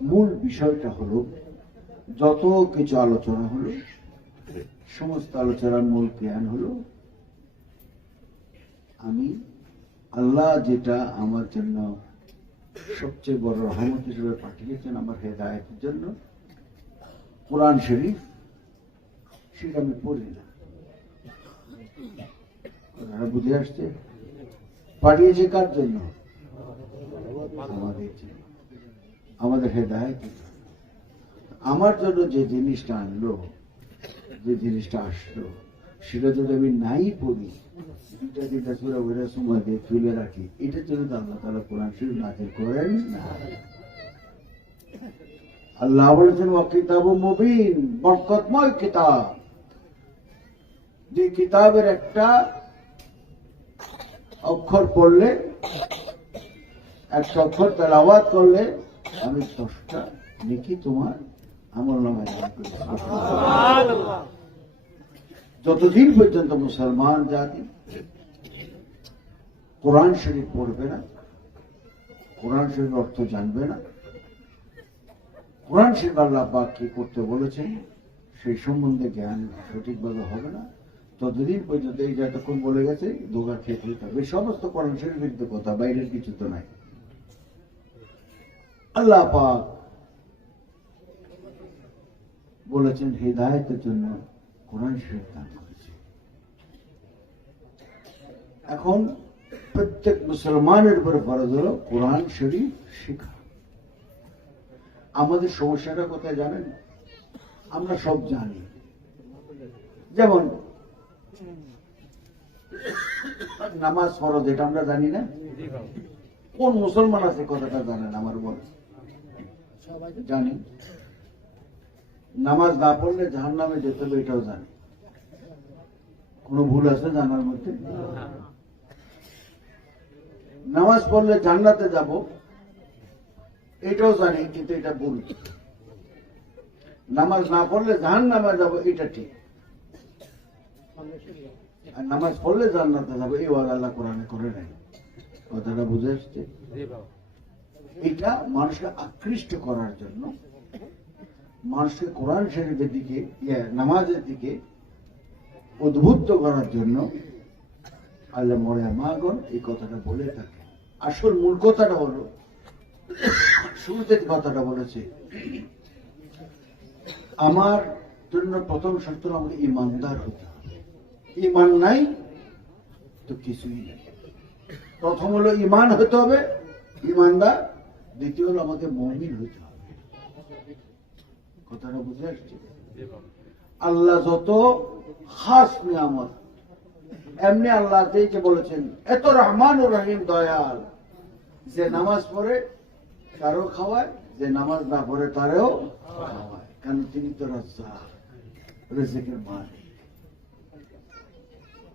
মূল বিষয়টা হলো, যত কিছু আলোচনা হলো, সমস্ত আলোচনার মূল জ্ঞান হলো, আমি আল্লাহ যেটা আমার জন্য সবচেয়ে বড় রহমত হিসেবে পাঠিয়েছেন আমার হেদায়তের জন্য, কোরআন শরীফ, সেটা আমি পড়ি না। বুঝে আসছে? পাঠিয়েছে কার জন্য? আমাদের জন্য। আমাদের হেদায়ত আমার জন্য যে জিনিসটা আনলো, যে জিনিসটা আসলো, সেটা যদি আমি নাই পড়ি সময় তুলে রাখি, এটার জন্য আল্লাহ কোরআন করেন না। আল্লাহ বলেছেন ও কিতাব মুবিন বরকতময় কিতাব। যে কিতাবের একটা অক্ষর পড়লে, একটা অক্ষর তেলাওয়াত করলে আমি দশটা নেকি তোমার আমল নামায় যতদিন পর্যন্ত মুসলমান জাতি, কোরআন শরীফ পড়বে না, কোরআন শরীফ অর্থ জানবে না, কোরআন শরীফ আল্লাহ পাক কি করতে বলেছেন, সেই সম্বন্ধে জ্ঞান সঠিকভাবে হবে না। ততদিন পর্যন্ত এই যতক্ষণ বলে গেছে দোকান খেয়ে খেতে হবে। সমস্ত কোরআন শরীফের কথা, বাইরের কিছু তো নাই। আল্লাহ পাক বলেছেন, হৃদায়তের জন্য কোরআন শরীফ দান করেছে। এখন প্রত্যেক মুসলমানের উপরে ফরজ হলো কোরআন শরীফ শেখা। আমাদের সমস্যাটা কোথায় জানেন? আমরা সব জানি। যেমন, নামাজ ফরজ, এটা আমরা জানি না? কোন মুসলমান আছে কথাটা জানেন আমার বল জানি। নামাজ না পড়লে জাহান নামে যেতে হবে এটাও জানি। কোনো ভুল আছে জানার মধ্যে? নামাজ পড়লে জান্নাতে যাব, এটাও জানি, কিন্তু এটা ভুল। নামাজ না পড়লে জাহান নামে যাব, এটা ঠিক। আর নামাজ পড়লে জান্নাতে যাব, এই ওয়াদ আল্লাহ কোরআনে করে নাই। কথাটা বুঝে আসছে? এটা মানুষকে আকৃষ্ট করার জন্য। মানুষকে কোরআন শরীফের দিকে ইয়ে, নামাজের দিকে উদ্বুদ্ধ করার জন্য আল্লাহ মরে মাগন এই কথাটা বলে থাকে। আসল মূল কথাটা হলো শুরুতে কথাটা বলেছে আমার জন্য প্রথম শর্ত আমাকে ইমানদার হতে হবে। ইমান নাই তো কিছুই নেই। প্রথম হলো ইমান হতে হবে ইমানদার দ্বিতীয় হলো আমাকে মমিন হতে হবে। কথাটা বুঝে আসছে? আল্লাহ যত খাস নিয়ামত, এমনি আল্লাহ যে বলেছেন, এত রহমান ও রহিম দয়াল। যে নামাজ পড়ে, তারও খাওয়ায়, যে নামাজ না পড়ে, তারেও খাওয়ায়। কারণ তিনি তো রাজা রেজেকের মালিক।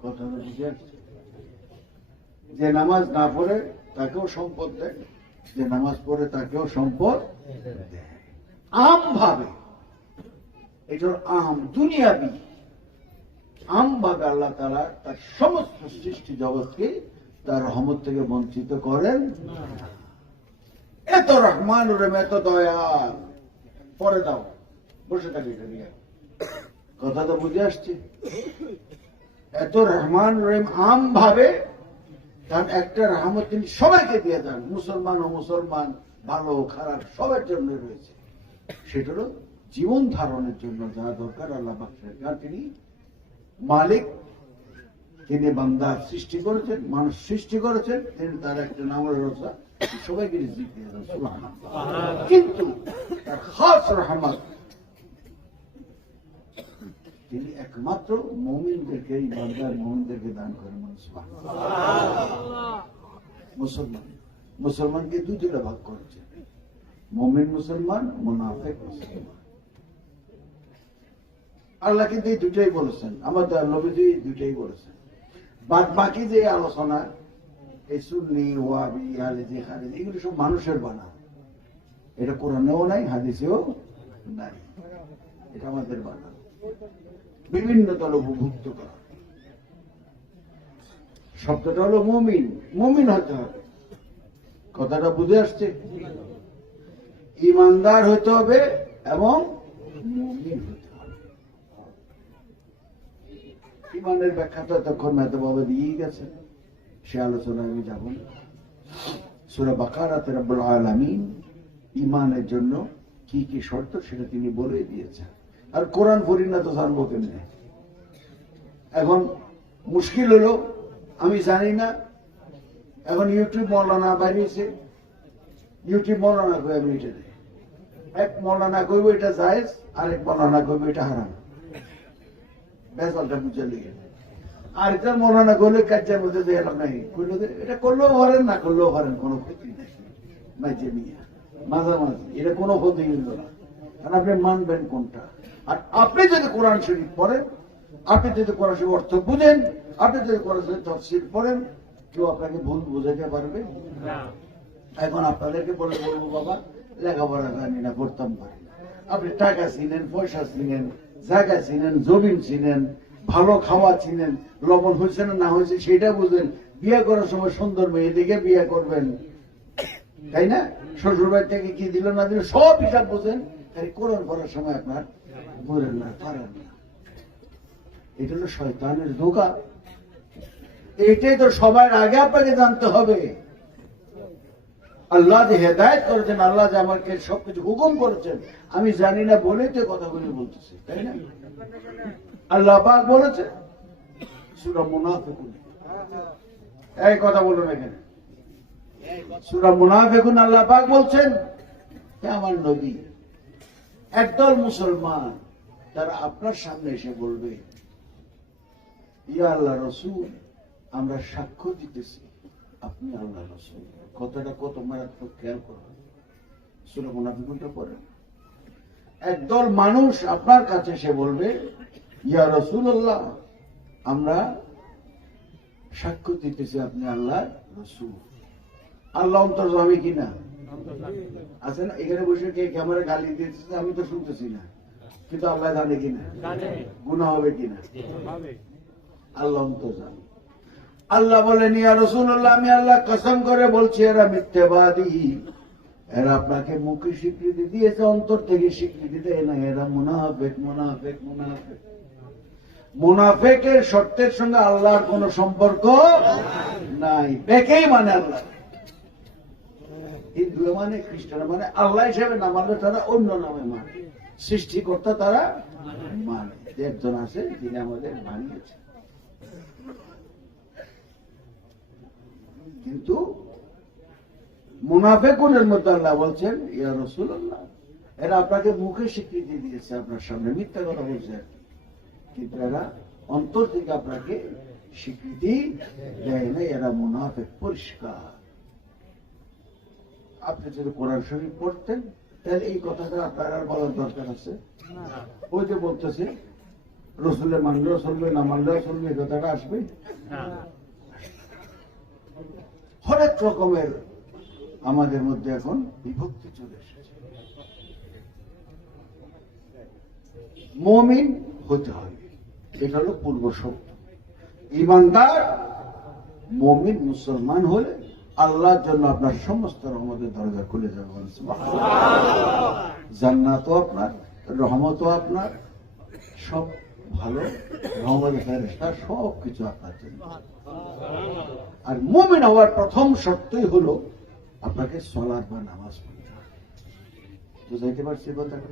কথাটা বুঝে যে নামাজ না পড়ে, তাকেও সম্পদ দেয়। যে নামাজ পড়ে তাকেও সম্পদ দেয় আম ভাবে। এটার আম দুনিয়াবি। আম ভাবে আল্লাহ তারা তার সমস্ত সৃষ্টি জগৎকে তার রহমত থেকে বঞ্চিত করেন। এত রহমান রেম এত দয়াল। পরে দাও, বসে থাকি এটা নিয়ে। কথা তো বুঝে আসছে। এত রহমান রেম আম ভাবে তার একটা রহমত তিনি সবাইকে দিয়ে দেন মুসলমান ও মুসলমান ভালো খারাপ সবার জন্য রয়েছে। সেটা হলো জীবন ধারণের জন্য যা দরকার আল্লাহ কারণ তিনি মালিক তিনি বান্দার সৃষ্টি করেছেন মানুষ সৃষ্টি করেছেন তিনি তার একটা নামের রচনা সবাইকে রিজিক দিয়ে দেন কিন্তু তার খাস রহমত তিনি একমাত্র মমিনদেরকে ইমানদার মমিনদেরকে দান করেন সুবহানাল্লাহ। মুসলমান। মুসলমানকে দুটিটা ভাগ করেছে। মমিন মুসলমান, মুনাফেক মুসলমান। আল্লাহ কিন্তু এই দুটাই বলেছেন, আমার দয়াল নবীজি দুটাই বলেছেন। বাদ বাকি যে আলোচনা, এই সুন্নি ওয়াবি হাদিসি হাদিস এগুলো সব মানুষের বানা। এটা কোরআনেও নাই, হাদিসেও নাই। এটা আমাদের বানা। বিভিন্ন উপভুক্ত করা। শব্দটা হলো মমিন মমিন হতে হবে। কথাটা বুঝে আসছে? ইমানদার হতে হবে এবং ইমানের ব্যাখ্যা তো এতক্ষণ মেহতা বাবা দিয়েই গেছে। সে আলোচনায় আমি যাব না। সুরা বাকারাতে রব্বুল আলামিন ইমানের জন্য কি কি শর্ত সেটা তিনি বলে দিয়েছেন। আর কোরআন পড়ি না তো জানব কেমনে? এখন মুশকিল হলো, আমি জানি না। এখন ইউটিউব মৌলানা বানিয়েছে। ইউটিউব মৌলানা কই আমি এটা। এক মৌলানা কইব এটা জায়েজ আর এক মৌলানা কইব এটা হারাম। বেজালটা বুঝে লিগে। আর এটা মৌলানা কইলে কাজের মধ্যে যে এলাম নাই, কইলো এটা করলেও পারেন, না করলেও পারেন, কোনো ক্ষতি নাই। মাঝে নিয়ে মাঝামাঝি, এটা কোনো ক্ষতি হইল না। কারণ আপনি মানবেন কোনটা? আর আপনি যদি কোরআন শরীফ পড়েন আপনি যদি কোরআন শরীফ অর্থ বুঝেন আপনি যদি কোরআন শরীফ তফসিল পড়েন কেউ আপনাকে ভুল বুঝাতে পারবে? এখন আপনাদেরকে বলে বলব বাবা লেখাপড়া জানি না পড়তাম পারি। আপনি টাকা চিনেন পয়সা চিনেন জায়গা চিনেন জমিন চিনেন ভালো খাওয়া চিনেন লবণ হয়েছে না না হয়েছে সেটা বুঝেন। বিয়ে করার সময় সুন্দর মেয়ে দেখে বিয়ে করবেন। তাই না? শ্বশুর বাড়ি থেকে কি দিল না দিল সব হিসাব বোঝেন। খালি কোরআন পড়ার সময় আপনার বলেন না, পারেন না। এটা হলো শয়তানের ধোকা। এটাই তো সবার আগে আপনাকে জানতে হবে। আল্লাহ যে হেদায়ত করেছেন, আল্লাহ যে আমাকে সবকিছু হুকুম করেছেন, আমি জানি না বলেই তো কথাগুলি বলতেছি, তাই না? আল্লাহ পাক বলেছে, সুরা মুনাফিকুন। এই কথা বলুন এখানে সুরা মুনাফিকুন আল্লাহ পাক বলছেন আমার নবী একদল মুসলমান, তারা আপনার সামনে এসে বলবে, ইয়া আল্লাহ রসুল, আমরা সাক্ষ্য দিতেছি, আপনি আল্লাহ রসুল। কথাটা কত মারাত্মক, খেয়াল করবেন সুরা মুনাফিকুনটা পড়েন একদল মানুষ আপনার কাছে এসে বলবে, ইয়া রসুল্লাহ আমরা সাক্ষ্য দিতেছি আপনি আল্লাহ রসুল। আল্লাহ অন্তর্জামী কিনা? আছে না এখানে বসে কে ক্যামেরা গালি দিতেছে আমি তো শুনতেছি না। কিন্তু আল্লাহ জানে কিনা গুণা হবে কিনা আল্লাহ অন্তর্জামী আল্লাহ বলেন ইয়া রসুল্লাহ আমি আল্লাহ কসম করে বলছি এরা মিথ্যাবাদী। এরা আপনাকে মুখে স্বীকৃতি দিয়েছে অন্তর থেকে স্বীকৃতি দেয় না এরা মুনাফেক মুনাফেক মুনাফেক। মুনাফেকের সত্যের সঙ্গে আল্লাহর কোন সম্পর্ক নাই। বেকেই মানে আল্লাহ। হিন্দু মানে খ্রিস্টান মানে আল্লাহ হিসেবে না মানলে তারা অন্য নামে মানে। সৃষ্টিকর্তা তারা মানে। একজন আছে, যিনি আমাদের বানিয়েছে কিন্তু মুনাফেকুনের মধ্যে আল্লাহ বলছেন, ইয়া রসুল্লাহ এরা আপনাকে মুখে স্বীকৃতি দিয়েছে আপনার সামনে। মিথ্যা কথা বলছে। কিন্তু এরা অন্তর থেকে আপনাকে স্বীকৃতি দেয় না এরা মুনাফেক, পরিষ্কার। আপনি যদি কোরআন শরীফ পড়তেন তাহলে এই কথাটা আপনার আর বলার দরকার আছে। ওই যে বলতেছে রসুলে মানলেও চলবে না মানলেও চলবে এই কথাটা আসবে? হরেক রকমের আমাদের মধ্যে এখন বিভক্তি চলে এসেছে। মমিন হতে হবে। এটা হলো পূর্ব শব্দ ইমানদার মমিন মুসলমান হলে আল্লাহর জন্য আপনার সমস্ত রহমতের দরজা খুলে যাবে জান্নাতও আপনার রহমতও আপনার সব ভালো ফেরেশতা সব কিছু আপনার জন্য। আর মুমিন হওয়ার প্রথম শর্তই হলো আপনাকে সলাদ বা নামাজ পড়তে হবে। বুঝাইতে পারছি কথাটা?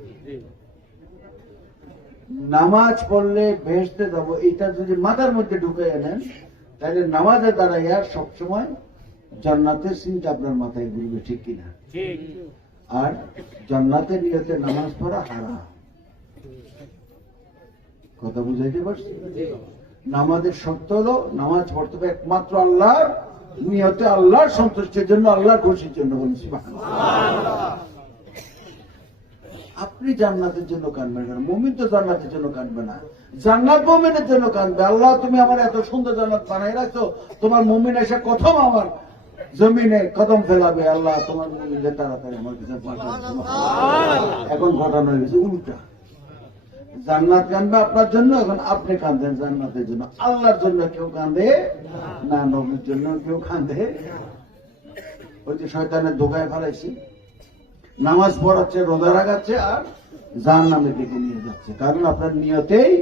নামাজ পড়লে ভেসতে যাব এটা যদি মাথার মধ্যে ঢুকে নেন তাহলে নামাজের দ্বারা ইয়ার সবসময় জান্নাতের চিন্তা আপনার মাথায় ঘুরবে ঠিক কিনা? আর জান্নাতের নিয়তে নামাজ পড়া হারা কথা বুঝাইতে পারছি? নামাজের শর্ত হলো নামাজ পড়তে হবে একমাত্র আল্লাহর নিয়তে আল্লাহর সন্তুষ্টির জন্য আল্লাহর খুশির জন্য বলছি আপনি জান্নাতের জন্য কানবেন না মমিন তো জান্নাতের জন্য কানবে না। জান্নাত মমিনের জন্য কানবে আল্লাহ তুমি আমার এত সুন্দর জান্নাত বানাই রাখছো। তোমার মমিন এসে প্রথম আমার জমিনে কদম ফেলাবে আল্লাহ তোমার মমিনকে তাড়াতাড়ি আমার কাছে এখন ঘটানো হয়ে গেছে উল্টা। জান্নাত কান্দবে আপনার জন্য এখন আপনি কান্দেন জান্নাতের জন্য। আল্লাহর জন্য কেউ কান্দে না নবীর জন্য কেউ কান্দে ওই যে শয়তানের ধোকায় ফেলাইছি। নামাজ পড়াচ্ছে রোজা রাখাচ্ছে আর জাহান নামের দিকে নিয়ে যাচ্ছে। কারণ আপনার নিয়তেই